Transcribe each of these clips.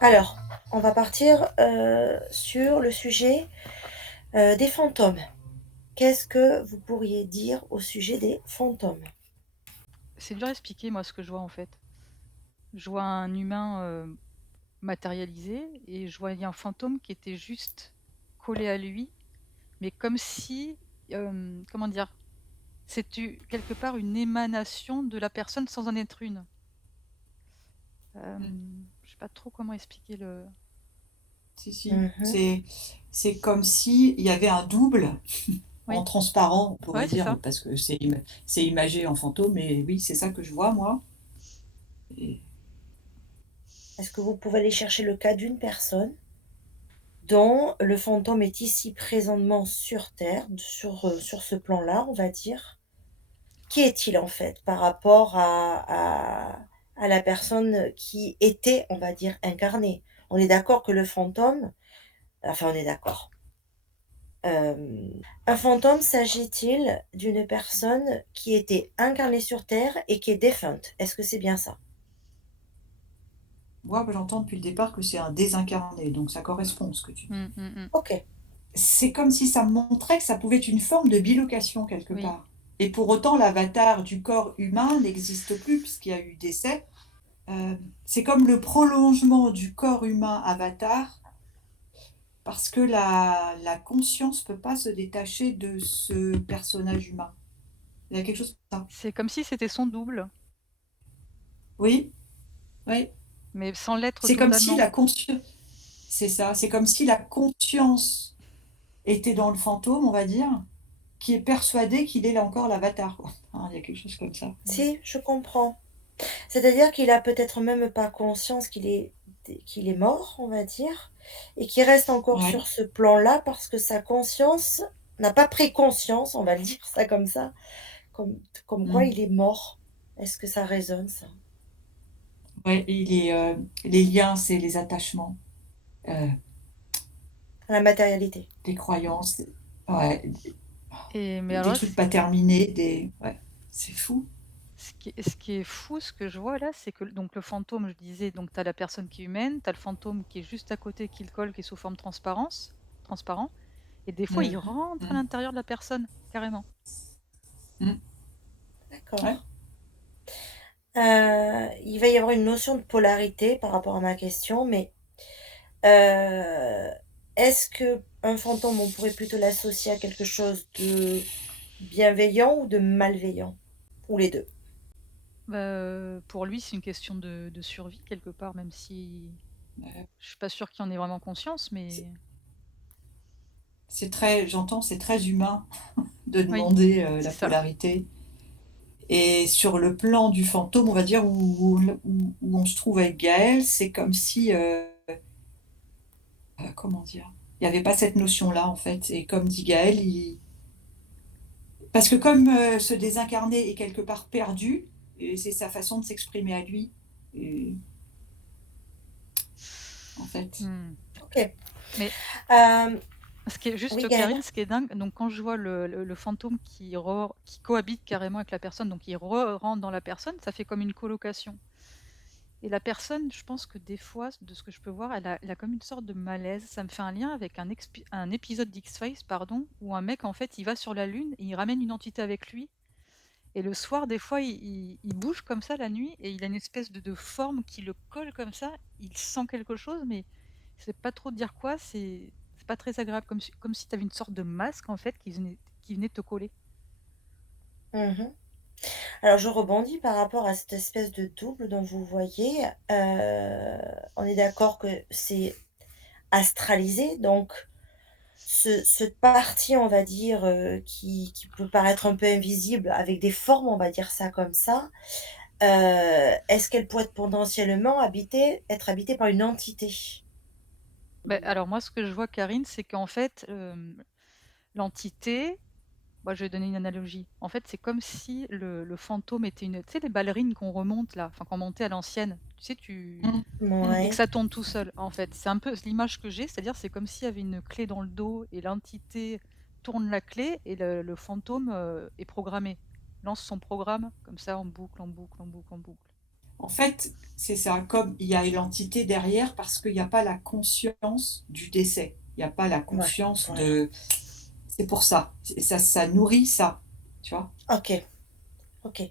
Alors, on va partir, sur le sujet, des fantômes. Qu'est-ce que vous pourriez dire au sujet des fantômes? C'est dur à expliquer moi ce que je vois en fait. Je vois un humain, matérialisé et je voyais un fantôme qui était juste collé à lui, mais comme si, comment dire? C'était quelque part une émanation de la personne sans en être une. Mmh. Je sais pas trop comment expliquer le Si, si, Mmh. c'est comme s'il y avait un double en oui, transparent, on ouais, pourrait c'est dire, ça. parce que c'est imagé en fantôme, mais oui, c'est ça que je vois moi et Est-ce que vous pouvez aller chercher le cas d'une personne dont le fantôme est ici présentement sur terre, sur ce plan-là, on va dire? Qui est-il en fait par rapport à la personne qui était, on va dire, incarnée? On est d'accord que le fantôme enfin on est d'accord. Un fantôme s'agit-il d'une personne qui était incarnée sur terre et qui est défunte? Est-ce que c'est bien ça? moi, j'entends depuis le départ que c'est un désincarné, donc ça correspond ce que tu dis. Mmh, mmh mh. OK. C'est comme si ça montrait que ça pouvait être une forme de bilocation quelque Oui, part et pour autant l'avatar du corps humain n'existe plus puisqu'il y a eu décès. C'est comme le prolongement du corps humain avatar parce que la conscience peut pas se détacher de ce personnage humain. Il y a quelque chose comme ça. c'est comme si c'était son double, Oui, oui. mais sans l'être C'est comme si totalement. la conscience, c'est ça, c'est comme si la conscience était dans le fantôme, on va dire, qui est persuadé qu'il est là encore l'avatar, quoi. Hein, il y a quelque chose comme ça. Si, je comprends. C'est-à-dire qu'il a peut-être même pas conscience qu'il est mort, on va dire, et qu'il reste encore Ouais. sur ce plan-là parce que sa conscience n'a pas pris conscience, on va le dire ça comme ça, comme quoi Mmh. il est mort. Est-ce que ça résonne ça? Ouais, et les liens, c'est les attachements, heu, La matérialité. des croyances, ouais, Et mais des alors là, trucs pas terminés, des ouais, c'est fou. ce qui est fou, ce que je vois là, c'est que donc le fantôme, je disais, donc tu as la personne qui est humaine, tu as le fantôme qui est juste à côté, qui le colle, qui est sous forme transparent et des fois, il Mmh. rentre à Mmh. l'intérieur de la personne, carrément. Mmh. Ouais. D'accord. Il va y avoir une notion de polarité par rapport à ma question, mais Heu, est-ce qu'un fantôme, on pourrait plutôt l'associer à quelque chose de bienveillant ou de malveillant? Ou les 2. Pour lui, c'est une question de survie quelque part, même si Heu, je suis pas sûre qu'il en ait vraiment conscience, c'est mais c'est très j'entends, c'est très humain de oui, demander, c'est la ça. polarité et sur le plan du fantôme, on va dire, où on se trouve avec Gaël, c'est comme si, comment dire? Il y avait pas cette notion-là, en fait et comme dit Gaël, il parce que comme, ce désincarné est quelque part perdu et c'est sa façon de s'exprimer à lui et en fait. Mmh. OK. Mais Hem, ce qui est oui, juste, Gaël? Karine, ce qui est dingue, donc quand je vois le fantôme qui cohabite carrément avec la personne, donc il rentre dans la personne, ça fait comme une colocation et la personne, je pense que des fois, de ce que je peux voir, elle a comme une sorte de malaise. Ça me fait un lien avec un épisode d'X-Files, pardon, où un mec, en fait, il va sur la lune et il ramène une entité avec lui et le soir, des fois, il bouge comme ça la nuit et il a une espèce de forme qui le colle comme ça. Il sent quelque chose, mais je sais pas trop dire quoi, c'est pas très agréable, comme si tu avais une sorte de masque, en fait, qui venait te coller. Mmh. Alors je rebondis par rapport à cette espèce de double dont vous voyez. On est d'accord que c'est astralisé, donc cette partie, on va dire, qui peut paraître un peu invisible avec des formes, on va dire ça comme ça, est-ce qu'elle pourrait potentiellement être habitée par une entité? Alors moi, ce que je vois, Karine, c'est qu'en fait, l'entité, moi, je vais donner une analogie. En fait, c'est comme si le fantôme était une, tu sais, les ballerines qu'on remonte là, enfin qu'on montait à l'ancienne. Tu sais, Mmh. Mmh. et que Ouais. ça tourne tout seul, en fait. C'est un peu l'image que j'ai, c'est-à-dire c'est comme s'il y avait une clé dans le dos et l'entité tourne la clé et le fantôme, est programmé. Lance son programme comme ça en boucle, en boucle, en boucle, en boucle. En fait, c'est ça, comme il y a l'entité derrière parce qu'il y a pas la conscience du décès. Il y a pas la Ouais, conscience voilà. de c'est pour ça. Ça nourrit ça, tu vois? OK, OK.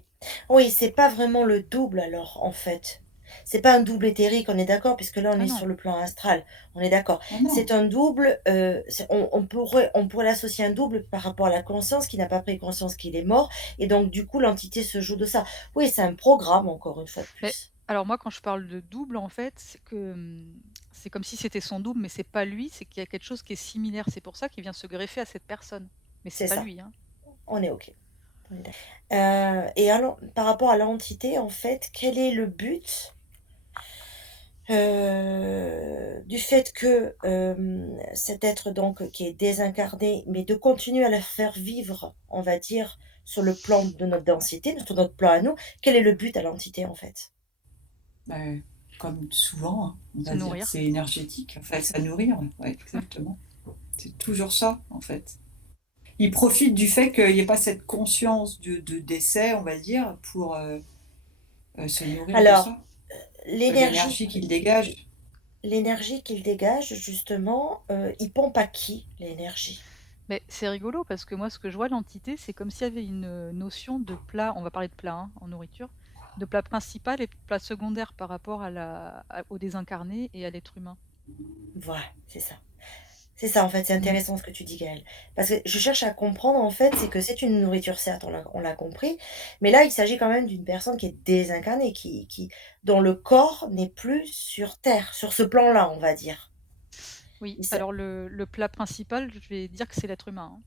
Oui, c'est pas vraiment le double alors, en fait. C'est pas un double éthérique, on est d'accord? Puisque là, on Ah est non. sur le plan astral, on est d'accord. Ah non. C'est un double, c'est on pourrait l'associer à un double par rapport à la conscience qui n'a pas pris conscience qu'il est mort et donc du coup, l'entité se joue de ça. Oui, c'est un programme, encore une fois de Mais plus. alors moi, quand je parle de double, en fait, c'est que, c'est comme si c'était son double, mais c'est pas lui, c'est qu'il y a quelque chose qui est similaire. C'est pour ça qu'il vient se greffer à cette personne. Mais c'est C'est pas ça, lui, hein. on est OK. On est et alors, par rapport à l'entité, en fait, quel est le but, du fait que, cet être donc qui est désincarné, mais de continuer à la faire vivre, on va dire, sur le plan de notre densité, sur notre plan à nous, quel est le but à l'entité, en fait? Beh, comme souvent, hein, on Se va dire, nourrir. c'est énergétique. Enfin, ça nourrir, ouais, exactement. C'est toujours ça, en fait. Ils profitent du fait qu'il y ait pas cette conscience de décès, on va dire, pour, se nourrir de Alors, ça, de l'énergie l'énergie qu'ils dégagent. l'énergie qu'il dégage justement, il pompe à qui l'énergie? Mais c'est rigolo parce que moi, ce que je vois l'entité, c'est comme s'il y avait une, notion de plat, on va parler de plat, hein, en nourriture, de plat principal et de plat secondaire par rapport au désincarné et à l'être humain. Voilà, c'est ça. C'est ça, en fait, c'est Mmh. intéressant ce que tu dis, Gaëlle. Parce que je cherche à comprendre, en fait, c'est que c'est une nourriture, certes, on l'a compris, mais là, il s'agit quand même d'une personne qui est désincarnée, dont le corps n'est plus sur terre, sur ce plan-là, on va dire. Oui, Il s'a alors le plat principal, je vais dire que c'est l'être humain, hein,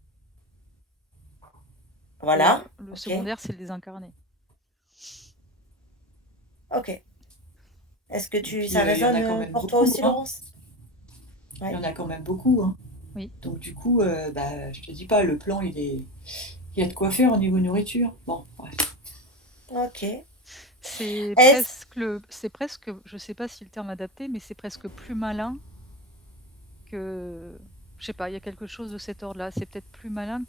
et voilà, le OK, secondaire, c'est le désincarné. OK. Est-ce que Et tu puis, ça il y en résonne, a quand même pour toi beaucoup, aussi, hein. Laurence? Il y Ouais, en a quand même beaucoup, hein. Oui, Donc du coup, bah, je te dis pas, le plan, il y a de quoi faire au niveau nourriture. Bon, bref. OK. Est-ce c'est presque, je sais pas si le terme adapté, mais c'est presque plus malin que je sais pas, il y a quelque chose de cet ordre-là. C'est peut-être plus malin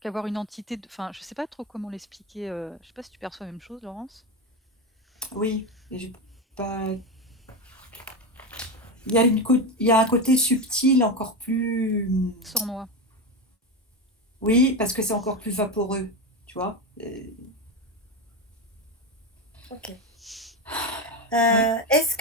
qu'avoir une entité de enfin, je sais pas trop comment l'expliquer, je sais pas si tu perçois la même chose, Laurence? Oui, et j'ai pas il y a un côté subtil encore plus, Sournois. oui, parce que c'est encore plus vaporeux, tu vois? OK. Ouais. Est-ce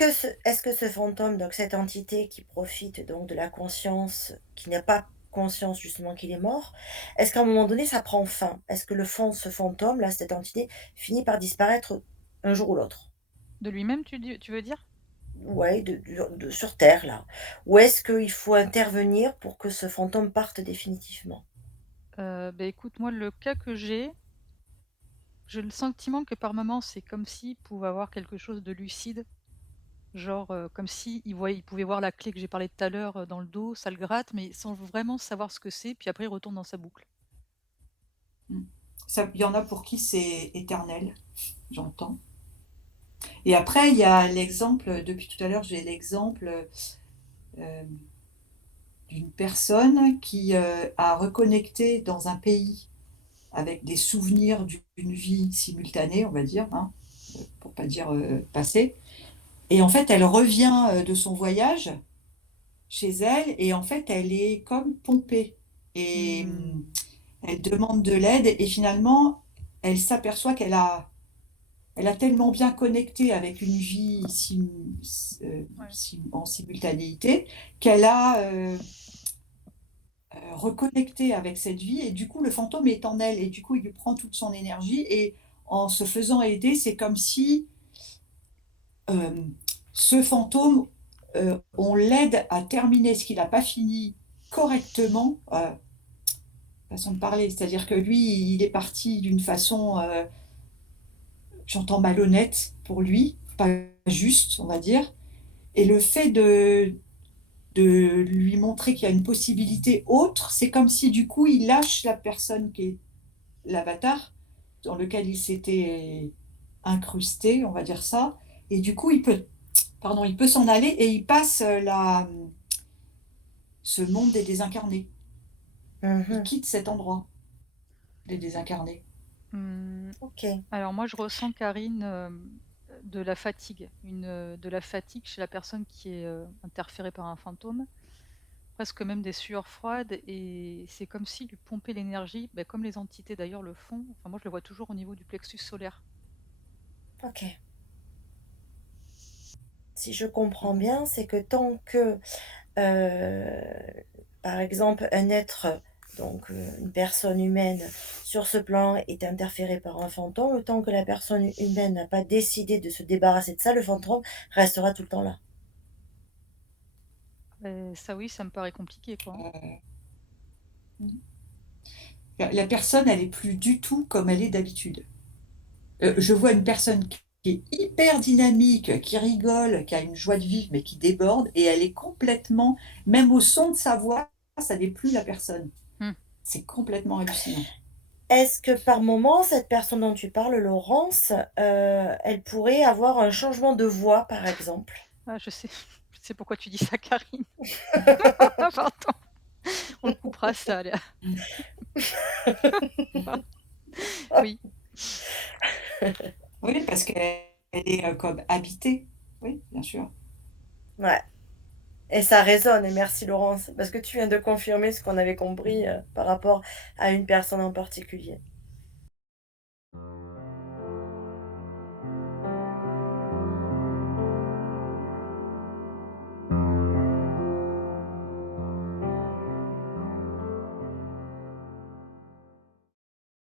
que ce fantôme, donc cette entité qui profite donc de la conscience, qui n'a pas conscience justement qu'il est mort, est-ce qu'à un moment donné ça prend fin? Est-ce que ce fantôme-là, cette entité, finit par disparaître un jour ou l'autre? De lui-même, tu veux dire? Ouais, sur terre là? Ou est-ce qu'il faut intervenir pour que ce fantôme parte définitivement? Beh, écoute, moi, le cas que j'ai le sentiment que par moments, c'est comme s'il pouvait avoir quelque chose de lucide. Genre, comme il pouvait voir la clé que j'ai parlé tout à l'heure, dans le dos, ça le gratte, mais sans vraiment savoir ce que c'est, puis après il retourne dans sa boucle. Mmh. Ça il y en a pour qui c'est éternel, j'entends. Et après, il y a l'exemple, depuis tout à l'heure, j'ai l'exemple, hem, d'une personne qui, a reconnecté dans un pays avec des souvenirs d'une vie simultanée, on va dire, hein, pour pas dire, passée. Et en fait, elle revient, de son voyage chez elle et en fait, elle est comme pompée et Mmh. elle demande de l'aide et finalement, elle s'aperçoit elle a tellement bien connecté avec une vie Ouais. en simultanéité qu'elle a, reconnecté avec cette vie et du coup, le fantôme est en elle et du coup, il lui prend toute son énergie et en se faisant aider, c'est comme si, hem, ce fantôme, on l'aide à terminer ce qu'il a pas fini correctement, façon de parler. C'est-à-dire que lui, il est parti d'une façon, j'entends malhonnête pour lui, pas juste, on va dire et le fait de lui montrer qu'il y a une possibilité autre, c'est comme si du coup, il lâche la personne qui est l'avatar dans lequel il s'était incrusté, on va dire ça et du coup, il peut s'en aller et il passe, ce monde des désincarnés. Il Mmh. quitte cet endroit des désincarnés. Mmh, OK. alors moi je ressens Karine, de la fatigue, de la fatigue chez la personne qui est, interférée par un fantôme, presque même des sueurs froides et c'est comme si lui pomper l'énergie, bah, comme les entités d'ailleurs le font, enfin moi je le vois toujours au niveau du plexus solaire. OK. Si je comprends Mmh. bien, c'est que tant que, heu, par exemple, un être, donc une personne humaine sur ce plan est interféré par un fantôme, tant que la personne humaine n'a pas décidé de se débarrasser de ça, le fantôme restera tout le temps là. Ça oui, ça me paraît compliqué quoi, hein. Heu, mmh. La personne, elle est plus du tout comme elle est d'habitude. Je vois une personne qui est hyper dynamique, qui rigole, qui a une joie de vivre, mais qui déborde et elle est complètement même au son de sa voix, ça n'est plus la personne. Mmh. C'est complètement hallucinant. Est-ce que par moment, cette personne dont tu parles, Laurence, elle pourrait avoir un changement de voix, par exemple? Ah je sais je sais pourquoi tu dis ça Karine. Pardon, on le coupera ça, allez. Oui. Oui, parce qu'elle est, comme habitée. Oui, bien sûr. Ouais. Et ça résonne et merci Laurence, parce que tu viens de confirmer ce qu'on avait compris, par rapport à une personne en particulier.